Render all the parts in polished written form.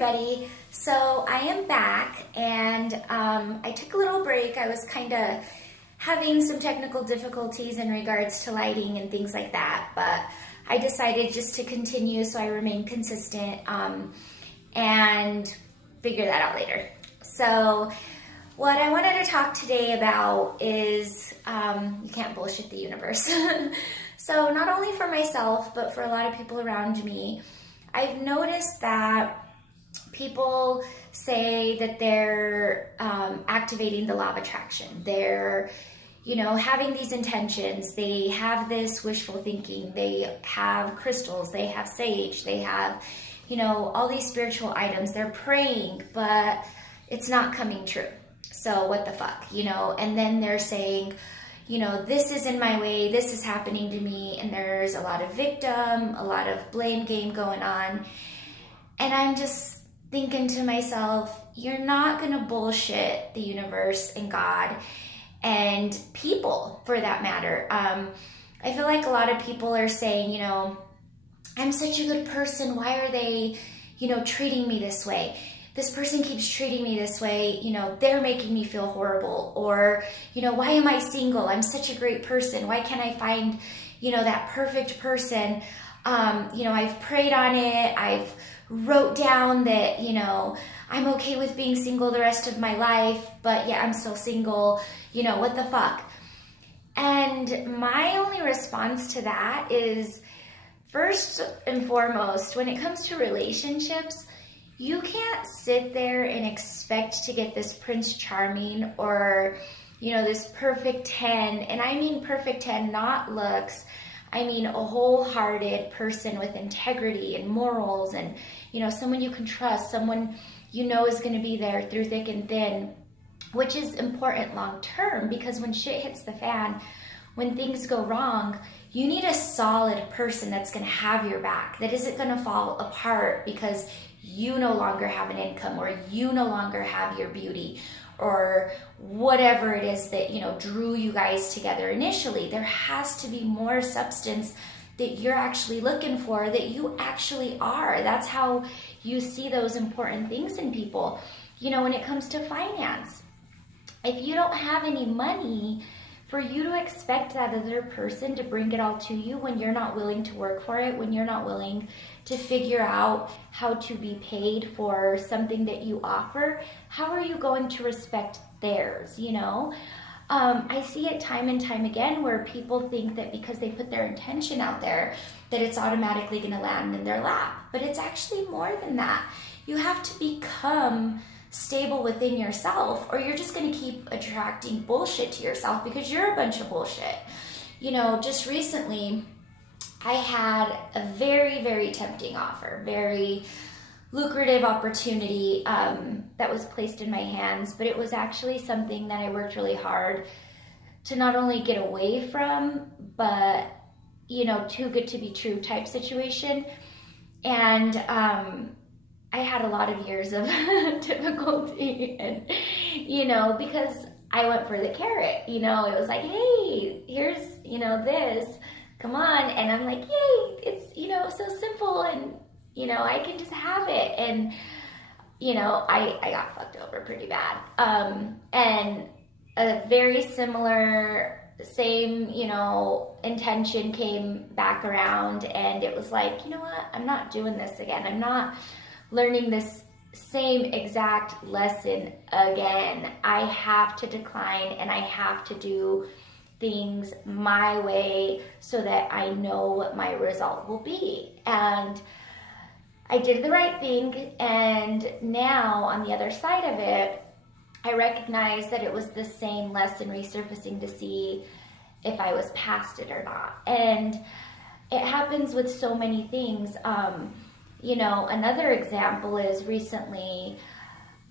everybody. So I am back, and I took a little break. I was kind of having some technical difficulties in regards to lighting and things like that, but I decided just to continue so I remain consistent and figure that out later. So what I wanted to talk today about is you can't bullshit the universe. So not only for myself, but for a lot of people around me, I've noticed that people say that they're activating the law of attraction. They're, having these intentions. They have this wishful thinking. They have crystals. They have sage. They have, all these spiritual items. They're praying, but it's not coming true. So what the fuck, And then they're saying, this is in my way, this is happening to me, and there's a lot of victim, a lot of blame game going on. And I'm just thinking to myself, you're not gonna bullshit the universe and God and people, for that matter. I feel like a lot of people are saying, I'm such a good person, why are they, treating me this way? This person keeps treating me this way, they're making me feel horrible. Or, why am I single? I'm such a great person. Why can't I find, that perfect person? I've prayed on it. I've wrote down that, I'm okay with being single the rest of my life, but yeah, I'm still single, what the fuck? And my only response to that is, first and foremost, when it comes to relationships, you can't sit there and expect to get this Prince Charming or, this perfect 10. And I mean perfect 10, not looks. I mean a wholehearted person with integrity and morals and, someone you can trust, someone is going to be there through thick and thin, which is important long term, because when shit hits the fan, when things go wrong, you need a solid person that's going to have your back, that isn't going to fall apart because you no longer have an income, or you no longer have your beauty, or whatever it is that, drew you guys together initially. There has to be more substance that you're actually looking for, that you actually are. That's how you see those important things in people. When it comes to finance, if you don't have any money, for you to expect that other person to bring it all to you when you're not willing to work for it, when you're not willing to figure out how to be paid for something that you offer, how are you going to respect theirs, I see it time and time again where people think that because they put their intention out there, that it's automatically going to land in their lap. But it's actually more than that. You have to become stable within yourself, or you're just going to keep attracting bullshit to yourself because you're a bunch of bullshit. Just recently, I had a very, very tempting offer, very lucrative opportunity that was placed in my hands, but it was actually something that I worked really hard to not only get away from, but, too good to be true type situation. And I had a lot of years of difficulty, and, because I went for the carrot, it was like, hey, here's, this, come on. And I'm like, yay, it's, so simple, and, I can just have it. And, I got fucked over pretty bad. And a very similar, same, intention came back around, and it was like, you know what, I'm not doing this again. I'm not learning this same exact lesson again. I have to decline, and I have to do things my way so that I know what my result will be. And I did the right thing, and now on the other side of it, I recognize that it was the same lesson resurfacing to see if I was past it or not. And it happens with so many things. Another example is recently,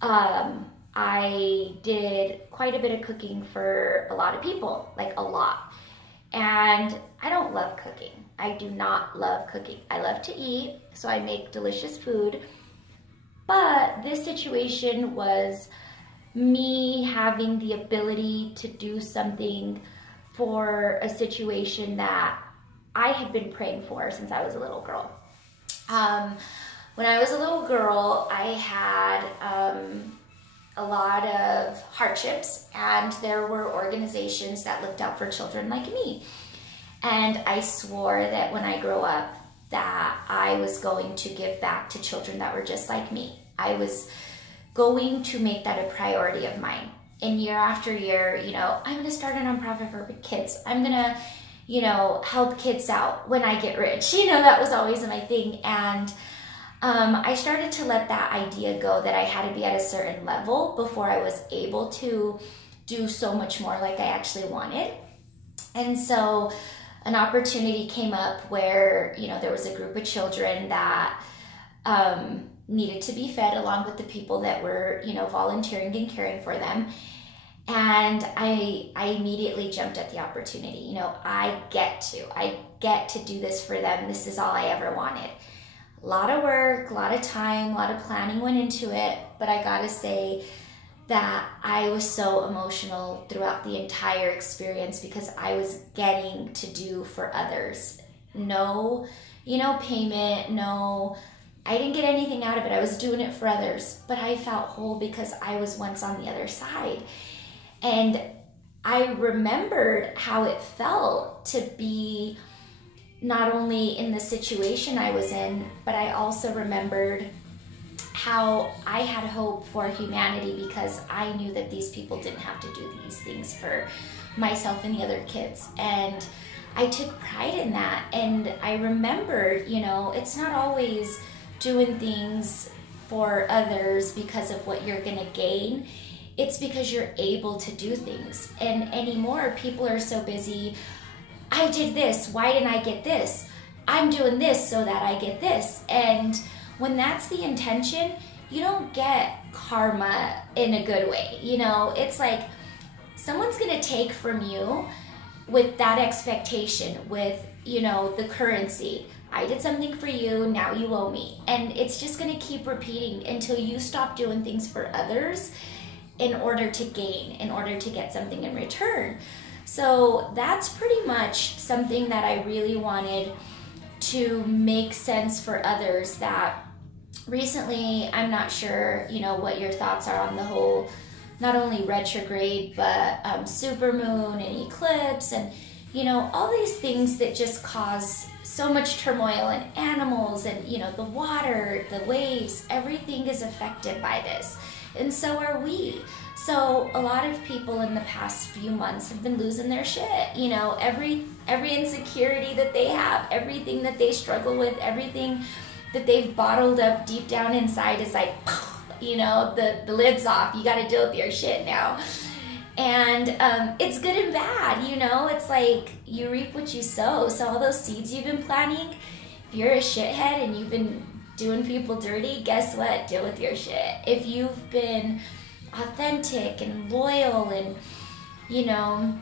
I did quite a bit of cooking for a lot of people, like a lot. And I don't love cooking. I do not love cooking. I love to eat, so I make delicious food. But this situation was me having the ability to do something for a situation that I had been praying for since I was a little girl. when I was a little girl, I had a lot of hardships, and there were organizations that looked out for children like me. And I swore that when I grow up, that I was going to give back to children that were just like me. I was going to make that a priority of mine. And year after year, you know, I'm gonna start a nonprofit for kids. I'm gonna, you know, help kids out when I get rich. You know, that was always my thing. And I started to let that idea go that I had to be at a certain level before I was able to do so much more like I actually wanted. And so an opportunity came up where, you know, there was a group of children that needed to be fed along with the people that were, you know, volunteering and caring for them. And I immediately jumped at the opportunity. You know, I get to do this for them. This is all I ever wanted. A lot of work, a lot of time, a lot of planning went into it, but I gotta say that I was so emotional throughout the entire experience because I was getting to do for others. No, you know, payment, no, I didn't get anything out of it. I was doing it for others, but I felt whole because I was once on the other side. And I remembered how it felt to be not only in the situation I was in, but I also remembered how I had hope for humanity because I knew that these people didn't have to do these things for myself and the other kids. And I took pride in that. And I remembered, you know, it's not always doing things for others because of what you're gonna gain. It's because you're able to do things. And anymore, people are so busy, I did this, why didn't I get this? I'm doing this so that I get this. And when that's the intention, you don't get karma in a good way. You know, it's like someone's gonna take from you with that expectation, with, you know, the currency. I did something for you, now you owe me. And it's just gonna keep repeating until you stop doing things for others in order to gain, in order to get something in return. So that's pretty much something that I really wanted to make sense for others. That recently, I'm not sure, you know, what your thoughts are on the whole, not only retrograde, but supermoon and eclipse and, you know, all these things that just cause so much turmoil in animals and, you know, the water, the waves, everything is affected by this. And so are we. So a lot of people in the past few months have been losing their shit. You know, every insecurity that they have, everything that they struggle with, everything that they've bottled up deep down inside is like, you know, the lid's off. You got to deal with your shit now. And it's good and bad, you know. It's like you reap what you sow. So all those seeds you've been planting, if you're a shithead and you've been doing people dirty, guess what? Deal with your shit. If you've been authentic and loyal and, you know,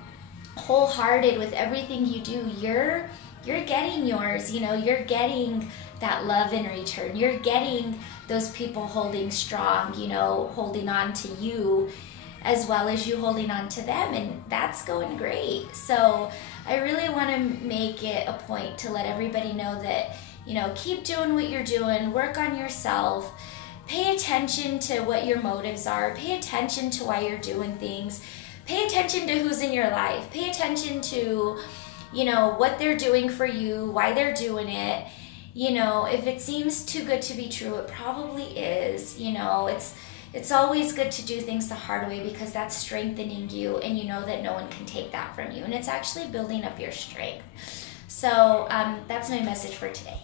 wholehearted with everything you do, you're getting yours. You know, you're getting that love in return. You're getting those people holding strong, you know, holding on to you as well as you holding on to them, and that's going great. So I really want to make it a point to let everybody know that, you know, keep doing what you're doing, work on yourself, pay attention to what your motives are, pay attention to why you're doing things, pay attention to who's in your life, pay attention to, you know, what they're doing for you, why they're doing it. You know, if it seems too good to be true, it probably is. You know, it's always good to do things the hard way because that's strengthening you, and you know that no one can take that from you, and it's actually building up your strength. So that's my message for today.